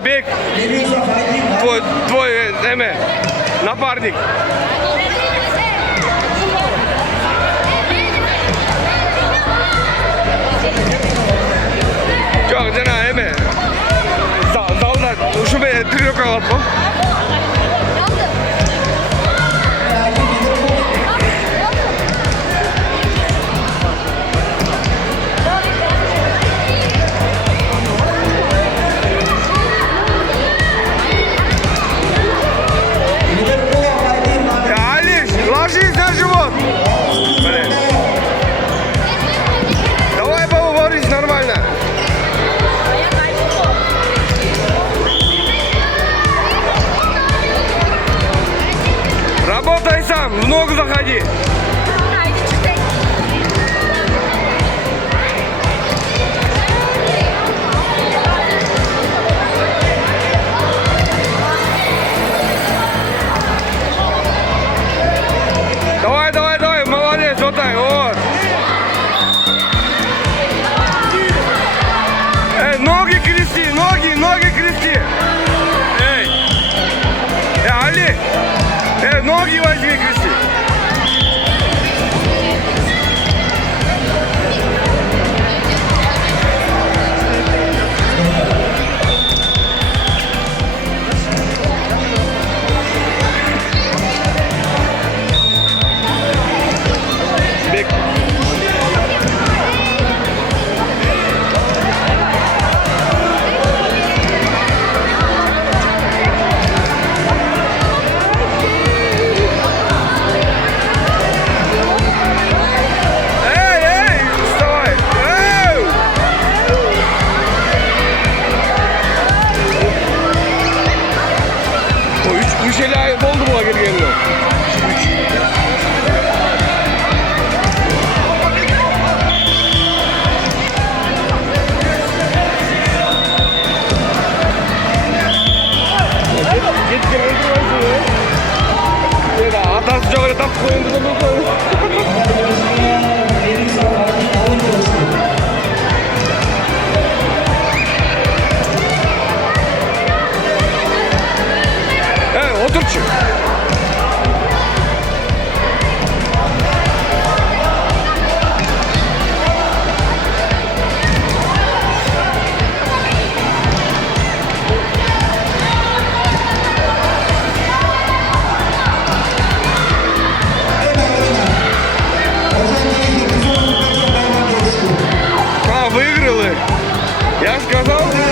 Бек, твой напарник. Жоқ, жана залда ушубе тренировка кылат го. Ложись на живот. Блин. Давай поговорить нормально. Работай сам, в ногу заходи. Давай, молодец, вот так, вот. Ноги крести, ноги крести. Али, ноги возьми, крести. Üç el ayı oldu bu akır geldi. Git gel öldürmezsin ya. Ya atası çok öyle tap koyundu da bu koyundu. Otur çık. Выиграли. Я сказал.